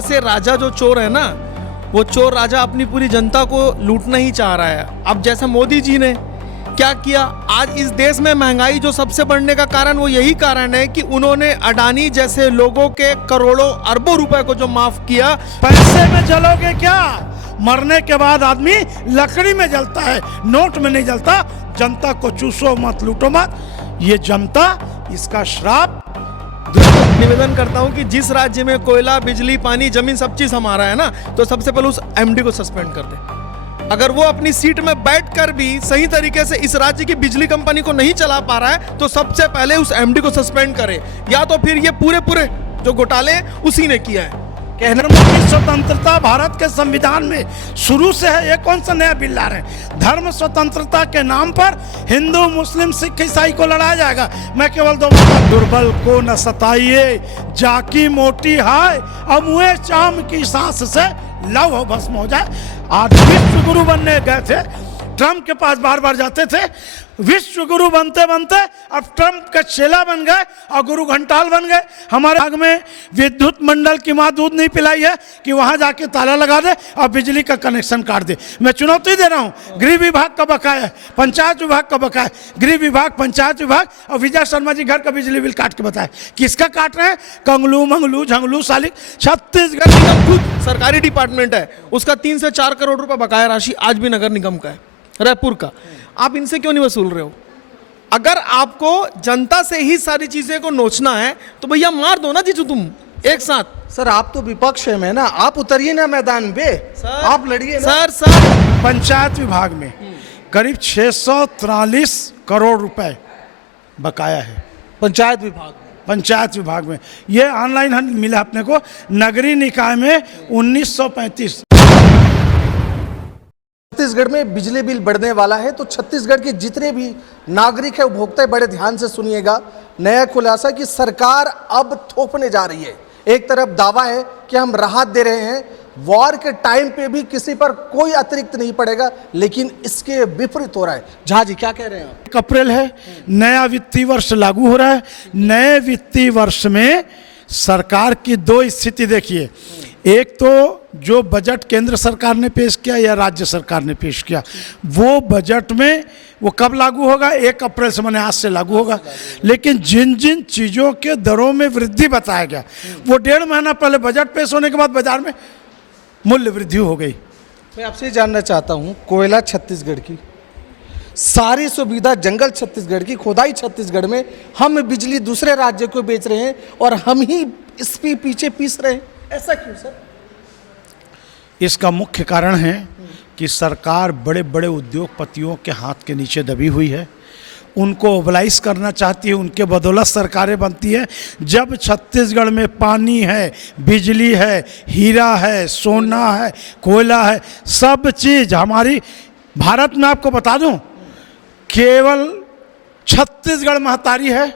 से राजा जो चोर है ना, वो चोर राजा अपनी पूरी जनता को लूटना ही चाह रहा है। अब जैसे मोदी जी ने क्या किया, आज इस देश में महंगाई जो सबसे बढ़ने का कारण वो यही कारण है कि उन्होंने अडानी जैसे लोगों के करोड़ों अरबों रुपए को जो माफ किया। पैसे में जलोगे क्या? मरने के बाद आदमी लकड़ी में जलता है, नोट में नहीं जलता। जनता को चूसो मत, लूटो मत, ये जनता, इसका श्राप। निवेदन करता हूं कि जिस राज्य में कोयला, बिजली, पानी, जमीन सब चीज हमारा है ना, तो सबसे पहले उस एमडी को सस्पेंड कर दे। अगर वो अपनी सीट में बैठकर भी सही तरीके से इस राज्य की बिजली कंपनी को नहीं चला पा रहा है, तो सबसे पहले उस एमडी को सस्पेंड करे, या तो फिर ये पूरे जो घोटाले उसी ने किया है। धर्म की स्वतंत्रता भारत के संविधान में शुरू से है। ये कौन सा नया बिल ला रहे हैं? धर्म स्वतंत्रता के नाम पर हिंदू, मुस्लिम, सिख, ईसाई को लड़ाया जाएगा। मैं केवल दो बात, दुर्बल को न सताइए, जाकी मोटी हाय, अब मुँह चाम की सांस से लव हो भस्म हो जाए। आज विश्व गुरु बनने गए थे, ट्रम्प के पास बार बार जाते थे, विश्व गुरु बनते बनते अब ट्रम्प का चेला बन गए और गुरु घंटाल बन गए। हमारे भाग में विद्युत मंडल की माँ दूध नहीं पिलाई है कि वहां जाके ताला लगा दे और बिजली का कनेक्शन काट दे। मैं चुनौती दे रहा हूं, गृह विभाग का बकाया है, पंचायत विभाग का बकाया है, गृह विभाग, पंचायत विभाग और विजय शर्मा जी घर का बिजली बिल काट के बताए किसका काट रहे हैं? कंगलू, मंगलू, झंगलू, सालिक। छत्तीसगढ़ निगम खुद सरकारी डिपार्टमेंट है, उसका 3 से 4 करोड़ रुपए बकाया राशि आज भी नगर निगम का है, रायपुर का। आप इनसे क्यों नहीं वसूल रहे हो? अगर आपको जनता से ही सारी चीजें को नोचना है तो भैया मार दो ना जीजू तुम एक साथ। सर आप तो विपक्ष में ना, आप उतरिए ना मैदान पे, आप लड़िए ना। सर पंचायत विभाग में करीब 643 करोड़ रुपए बकाया है। पंचायत विभाग में ये ऑनलाइन मिला अपने को। नगरीय निकाय में 1935। छत्तीसगढ़ में बिजली बिल बढ़ने वाला है, तो छत्तीसगढ़ के जितने भी नागरिक है, उपभोक्ता, बड़े ध्यान से सुनिएगा। नया खुलासा कि सरकार अब थोपने जा रही है। एक तरफ दावा है कि हम राहत दे रहे हैं, वॉर के टाइम पे भी किसी पर कोई अतिरिक्त नहीं पड़ेगा, लेकिन इसके विपरीत हो रहा है। झा जी क्या कह रहे हैं आप? 1 अप्रैल है, नया वित्तीय वर्ष लागू हो रहा है। नए वित्तीय वर्ष में सरकार की 2 स्थिति देखिए। एक तो जो बजट केंद्र सरकार ने पेश किया या राज्य सरकार ने पेश किया, वो बजट में वो कब लागू होगा? 1 अप्रैल से, माने आज से लागू होगा। लेकिन जिन जिन चीज़ों के दरों में वृद्धि बताया गया, वो 1.5 महीना पहले बजट पेश होने के बाद बाजार में मूल्य वृद्धि हो गई। मैं आपसे जानना चाहता हूँ, कोयला छत्तीसगढ़ की, सारी सुविधा जंगल छत्तीसगढ़ की, खुदाई छत्तीसगढ़ में, हम बिजली दूसरे राज्य को बेच रहे हैं और हम ही इसके पीछे पीस रहे हैं, ऐसा क्यों सर? इसका मुख्य कारण है कि सरकार बड़े बड़े उद्योगपतियों के हाथ के नीचे दबी हुई है। उनको ओबलाइज करना चाहती है, उनके बदौलत सरकारें बनती है। जब छत्तीसगढ़ में पानी है, बिजली है, हीरा है, सोना है, कोयला है, सब चीज़ हमारी भारत में, आपको बता दूं, केवल छत्तीसगढ़ महतारी है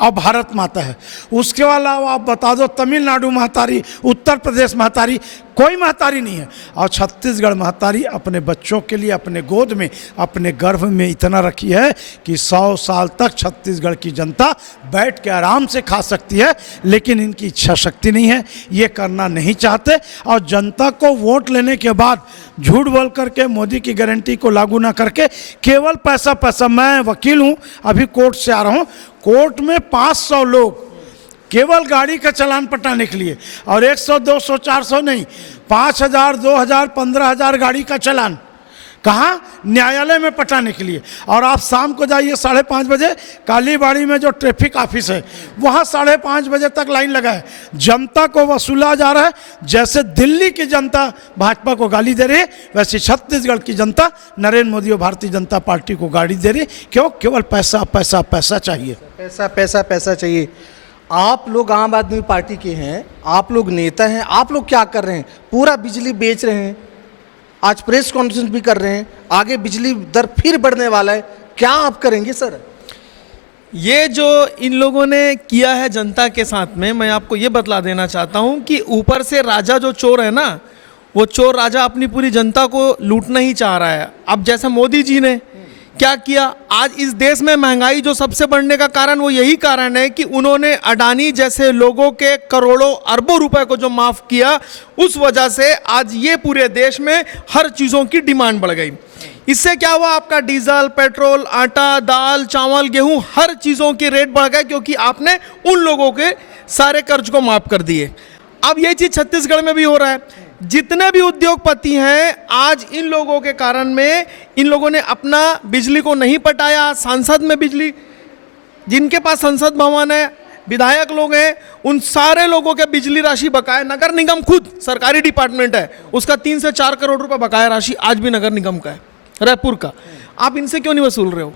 और भारत माता है। उसके अलावा आप बता दो, तमिलनाडु महतारी, उत्तर प्रदेश महतारी, कोई महतारी नहीं है। और छत्तीसगढ़ महतारी अपने बच्चों के लिए अपने गोद में, अपने गर्भ में इतना रखी है कि 100 साल तक छत्तीसगढ़ की जनता बैठ के आराम से खा सकती है। लेकिन इनकी इच्छा शक्ति नहीं है, ये करना नहीं चाहते। और जनता को वोट लेने के बाद झूठ बोल करके, मोदी की गारंटी को लागू ना करके, केवल पैसा पैसा। मैं वकील हूँ, अभी कोर्ट से आ रहा हूँ। कोर्ट में 500 लोग केवल गाड़ी का चालान पटाने के लिए, और 100, 200, 400 नहीं, 5000, 2000, 15000 गाड़ी का चालान, कहाँ? न्यायालय में पटाने के लिए। और आप शाम को जाइए 5:30 बजे, कालीबाड़ी में जो ट्रैफिक ऑफिस है, वहाँ 5:30 बजे तक लाइन लगा है। जनता को वसूला जा रहा है। जैसे दिल्ली की जनता भाजपा को गाली दे रही है, वैसे छत्तीसगढ़ की जनता नरेंद्र मोदी और भारतीय जनता पार्टी को गाली दे रही है। क्यों? केवल पैसा पैसा पैसा चाहिए, पैसा पैसा पैसा चाहिए। आप लोग आम आदमी पार्टी के हैं, आप लोग नेता हैं, आप लोग क्या कर रहे हैं? पूरा बिजली बेच रहे हैं, आज प्रेस कॉन्फ्रेंस भी कर रहे हैं, आगे बिजली दर फिर बढ़ने वाला है, क्या आप करेंगे सर? ये जो इन लोगों ने किया है जनता के साथ में, मैं आपको ये बतला देना चाहता हूँ कि ऊपर से राजा जो चोर है ना, वो चोर राजा अपनी पूरी जनता को लूटना ही चाह रहा है। अब जैसे मोदी जी ने क्या किया? आज इस देश में महंगाई जो सबसे बढ़ने का कारण वो यही कारण है कि उन्होंने अडानी जैसे लोगों के करोड़ों अरबों रुपए को जो माफ किया, उस वजह से आज ये पूरे देश में हर चीज़ों की डिमांड बढ़ गई। इससे क्या हुआ? आपका डीजल, पेट्रोल, आटा, दाल, चावल, गेहूं, हर चीज़ों के रेट बढ़ गए क्योंकि आपने उन लोगों के सारे कर्ज को माफ कर दिए। अब ये चीज़ छत्तीसगढ़ में भी हो रहा है। जितने भी उद्योगपति हैं, आज इन लोगों के कारण में इन लोगों ने अपना बिजली को नहीं पटाया। सांसद में बिजली, जिनके पास संसद भवन है, विधायक लोग हैं, उन सारे लोगों के बिजली राशि बकाया। नगर निगम खुद सरकारी डिपार्टमेंट है, उसका 3 से 4 करोड़ रुपए बकाया राशि आज भी नगर निगम का है, रायपुर का। आप इनसे क्यों नहीं वसूल रहे हो?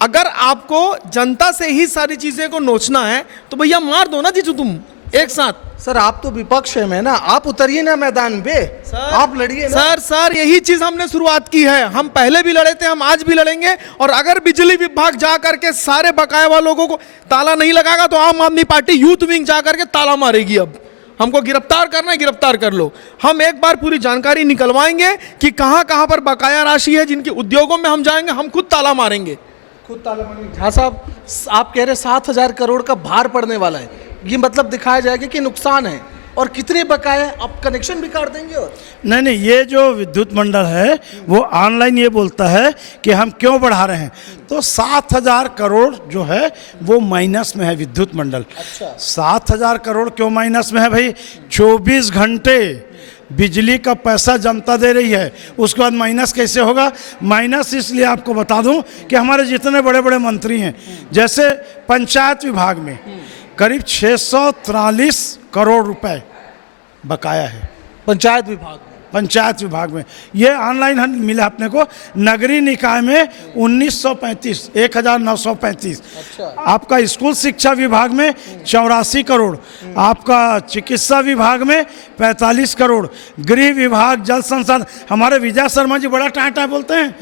अगर आपको जनता से ही सारी चीजें को नोचना है तो भैया मार दो ना जीजू तुम एक साथ। सर आप तो विपक्ष में ना, आप उतरिए ना मैदान पे, आप लड़िए ना। सर यही चीज हमने शुरुआत की है। हम पहले भी लड़े थे, हम आज भी लड़ेंगे। और अगर बिजली विभाग जा करके सारे बकाया वाले लोगों को ताला नहीं लगाएगा तो आम आदमी पार्टी यूथ विंग जा करके ताला मारेगी। अब हमको गिरफ्तार करना है, गिरफ्तार कर लो। हम एक बार पूरी जानकारी निकलवाएंगे कि कहां कहां पर बकाया राशि है, जिनके उद्योगों में हम जाएंगे, हम खुद ताला मारेंगे। खुद ताला मारेंगे। झा साहब, आप कह रहे 7,000 करोड़ का भार पड़ने वाला है, ये मतलब दिखाया जाएगा कि नुकसान है। और कितने बकाया, आप कनेक्शन भी काट देंगे? और नहीं, ये जो विद्युत मंडल है वो ऑनलाइन ये बोलता है कि हम क्यों बढ़ा रहे हैं, तो 7,000 करोड़ जो है वो माइनस में है विद्युत मंडल। अच्छा। 7,000 करोड़ क्यों माइनस में है भाई? 24 घंटे बिजली का पैसा जनता दे रही है, उसके बाद माइनस कैसे होगा? माइनस इसलिए आपको बता दूं कि हमारे जितने बड़े बड़े मंत्री हैं, जैसे पंचायत विभाग में करीब 643 करोड़ रुपए बकाया है। पंचायत विभाग में ये ऑनलाइन मिला अपने को। नगरीय निकाय में 1935 अच्छा। आपका स्कूल शिक्षा विभाग में 84 करोड़, आपका चिकित्सा विभाग में 45 करोड़, गृह विभाग, जल संसाधन, हमारे विजय शर्मा जी बड़ा टाटा बोलते हैं,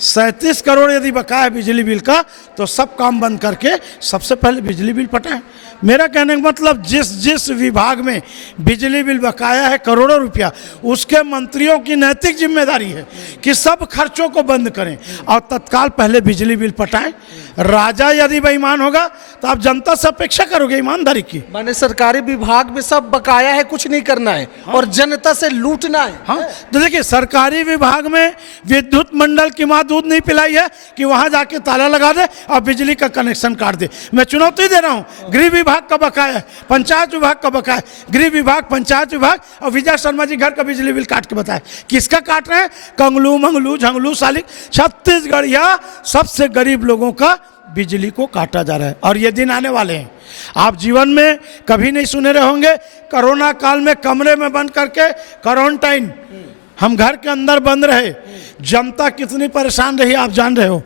37 करोड़ यदि बकाया है बिजली बिल का, तो सब काम बंद करके सबसे पहले बिजली बिल पटाएं। मेरा कहने का मतलब जिस विभाग में बिजली बिल बकाया है करोड़ों रुपया, उसके मंत्रियों की नैतिक जिम्मेदारी है कि सब खर्चों को बंद करें और तत्काल पहले बिजली बिल पटाएं। राजा यदि बेईमान होगा तो आप जनता से अपेक्षा करोगे ईमानदारी की। माने सरकारी विभाग में सब बकाया है, कुछ नहीं करना है। हाँ। और जनता से लूटना है। हाँ, तो देखिए सरकारी विभाग में विद्युत मंडल की माँ दूध नहीं पिलाई है कि वहां जाके ताला लगा दे और बिजली का कनेक्शन काट दे। मैं चुनौती दे रहा हूं, गृह विभाग का बकाया है, पंचायत विभाग का बकाया है, गृह विभाग, पंचायत विभाग और विजय शर्मा जी घर का बिजली बिल काट के बताए किसका काट रहे हैं? कंगलू, मंगलू, झंगलू, सालिक, छत्तीसगढ़ या सबसे गरीब लोगों का बिजली को काटा जा रहा है। और ये दिन आने वाले हैं, आप जीवन में कभी नहीं सुने रहे होंगे। कोरोना काल में कमरे में बंद करके क्वारंटाइन, हम घर के अंदर बंद रहे, जनता कितनी परेशान रही आप जान रहे हो।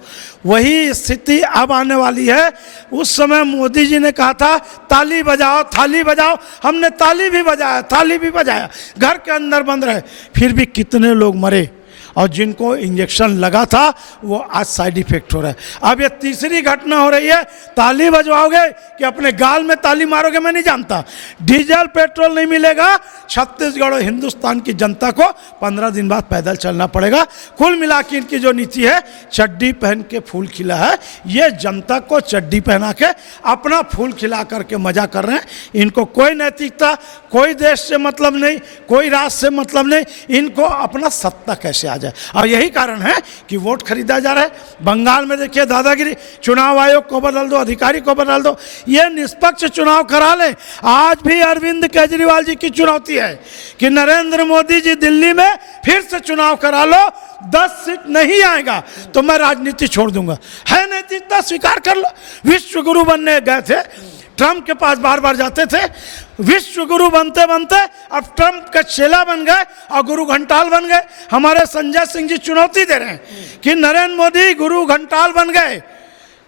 वही स्थिति अब आने वाली है। उस समय मोदी जी ने कहा था ताली बजाओ, थाली बजाओ, हमने ताली भी बजाया, थाली भी बजाया, घर के अंदर बंद रहे, फिर भी कितने लोग मरे। और जिनको इंजेक्शन लगा था वो आज साइड इफेक्ट हो रहा है। अब ये तीसरी घटना हो रही है। ताली बजवाओगे कि अपने गाल में ताली मारोगे मैं नहीं जानता। डीजल पेट्रोल नहीं मिलेगा, छत्तीसगढ़ और हिंदुस्तान की जनता को 15 दिन बाद पैदल चलना पड़ेगा। कुल मिला के इनकी जो नीति है, चड्डी पहन के फूल खिला है, ये जनता को चड्डी पहना के अपना फूल खिला करके मजा कर रहे हैं। इनको कोई नैतिकता, कोई देश से मतलब नहीं, कोई राष्ट्र से मतलब नहीं, इनको अपना सत्ता कैसे आ जाए। और यही कारण है कि वोट खरीदा जा रहा है। बंगाल में देखिए दादागिरी, चुनाव आयोग को बदल दो, अधिकारी को बदल दो, ये निष्पक्ष चुनाव करा ले। आज भी अरविंद केजरीवाल जी की चुनौती है कि नरेंद्र मोदी जी दिल्ली में फिर से चुनाव करा लो, 10 सीट नहीं आएगा तो मैं राजनीति छोड़ दूंगा। है नैतिकता, स्वीकार कर लो। विश्व गुरु बनने गए थे, ट्रंप के पास बार बार जाते थे, विश्व गुरु बनते बनते अब ट्रंप का चेला बन गए और गुरु घंटाल बन गए। हमारे संजय सिंह जी चुनौती दे रहे हैं कि नरेंद्र मोदी गुरु घंटाल बन गए।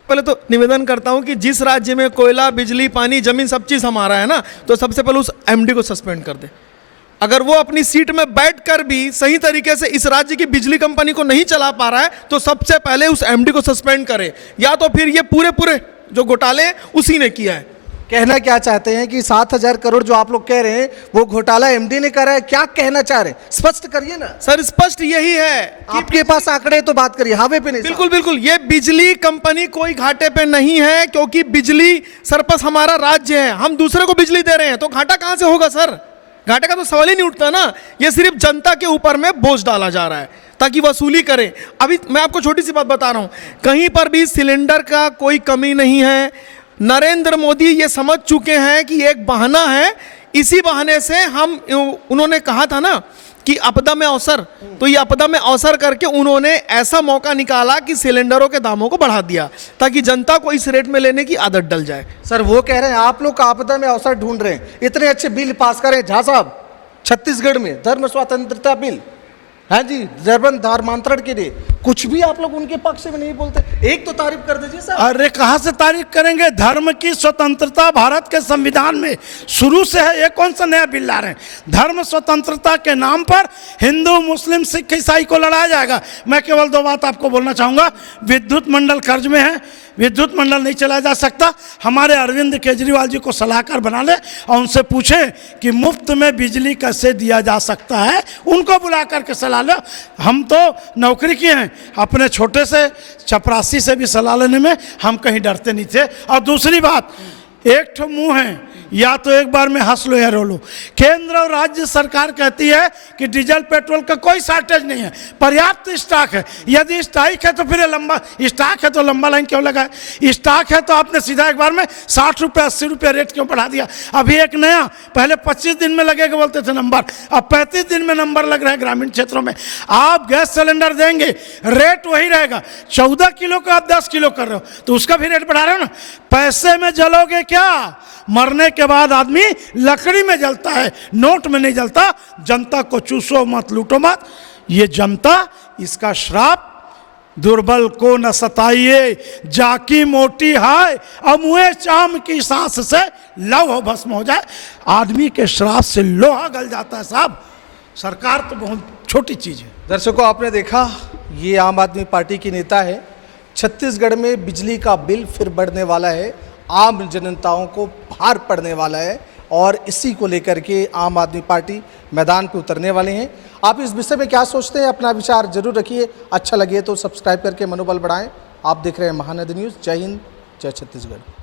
पहले तो निवेदन करता हूं कि जिस राज्य में कोयला, बिजली, पानी, जमीन सब चीज हमारा है ना, तो सबसे पहले उस एमडी को सस्पेंड कर दे। अगर वो अपनी सीट में बैठकर भी सही तरीके से इस राज्य की बिजली कंपनी को नहीं चला पा रहा है तो सबसे पहले उस एमडी को सस्पेंड करे, या तो फिर ये पूरे जो घोटाले उसी ने किया है। कहना क्या चाहते हैं कि 7,000 करोड़ जो आप लोग कह रहे हैं वो घोटाला एमडी ने करा है, क्या कहना चाह रहे हैं? स्पष्ट करिए ना। सर स्पष्ट यही है, आपके पास आंकड़े तो बात करिए, हवे पे नहीं। बिल्कुल बिल्कुल, ये बिजली कंपनी कोई घाटे पे नहीं है, क्योंकि बिजली सरप्लस हमारा राज्य है, हम दूसरे को बिजली दे रहे हैं, तो घाटा कहां से होगा सर? घाटे का तो सवाल ही नहीं उठता ना। ये सिर्फ जनता के ऊपर में बोझ डाला जा रहा है ताकि वसूली करें। अभी मैं आपको छोटी सी बात बता रहा हूं, कहीं पर भी सिलेंडर का कोई कमी नहीं है। नरेंद्र मोदी ये समझ चुके हैं कि एक बहाना है, इसी बहाने से हम, उन्होंने कहा था ना कि आपदा में अवसर, तो ये आपदा में अवसर करके उन्होंने ऐसा मौका निकाला कि सिलेंडरों के दामों को बढ़ा दिया ताकि जनता को इस रेट में लेने की आदत डल जाए। सर वो कह रहे हैं आप लोग आपदा में अवसर ढूंढ रहे हैं, इतने अच्छे बिल पास करें झा साहब छत्तीसगढ़ में धर्म स्वतंत्रता बिल, हाँ जी, जर्मन धर्मांतरण के लिए, कुछ भी आप लोग उनके पक्ष में नहीं बोलते। एक तो तारीफ कर दीजिए सर। अरे कहाँ से तारीफ करेंगे? धर्म की स्वतंत्रता भारत के संविधान में शुरू से है, ये कौन सा नया बिल ला रहे हैं? धर्म स्वतंत्रता के नाम पर हिंदू मुस्लिम सिख ईसाई को लड़ाया जाएगा। मैं केवल 2 बात आपको बोलना चाहूँगा, विद्युत मंडल कर्ज में है, विद्युत मंडल नहीं चलाया जा सकता। हमारे अरविंद केजरीवाल जी को सलाहकार बना ले और उनसे पूछें कि मुफ्त में बिजली कैसे दिया जा सकता है, उनको बुला करके सलाह लो। हम तो नौकरी किए हैं, अपने छोटे से चपरासी से भी सलाह लेने में हम कहीं डरते नहीं थे। और दूसरी बात, एक ठो मुंह है, या तो एक बार में हंस लो या रो लो। केंद्र और राज्य सरकार कहती है कि डीजल पेट्रोल का कोई शॉर्टेज नहीं है, पर्याप्त स्टॉक है। यदि स्टॉक है तो फिर लंबा स्टॉक है तो लंबा लाइन क्यों लगा है? स्टॉक है तो आपने सीधा एक बार में 60 रुपये 80 रुपये रेट क्यों बढ़ा दिया? अभी एक नया, पहले 25 दिन में लगेगा बोलते थे नंबर, अब 35 दिन में नंबर लग रहा है ग्रामीण क्षेत्रों में। आप गैस सिलेंडर देंगे, रेट वही रहेगा, 14 किलो का आप 10 किलो कर रहे हो तो उसका भी रेट बढ़ा रहे हो ना। पैसे में जलोगे क्या? मरने के बाद आदमी लकड़ी में जलता है, नोट में नहीं जलता। जनता को चूसो मत, लूटो मत, ये जनता, इसका श्राप। दुर्बल को न सताइए, जाकी मोटी हाय, अमुए चाम की सांस से लव भस्म हो जाए। आदमी के श्राप से लोहा गल जाता है साहब। सरकार तो बहुत छोटी चीज है। दर्शकों आपने देखा, ये आम आदमी पार्टी की नेता है। छत्तीसगढ़ में बिजली का बिल फिर बढ़ने वाला है, आम जनताओं को भार पड़ने वाला है और इसी को लेकर के आम आदमी पार्टी मैदान पे उतरने वाले हैं। आप इस विषय में क्या सोचते हैं? अपना विचार जरूर रखिए। अच्छा लगे तो सब्सक्राइब करके मनोबल बढ़ाएं। आप देख रहे हैं महानदी न्यूज़। जय हिंद, जय छत्तीसगढ़।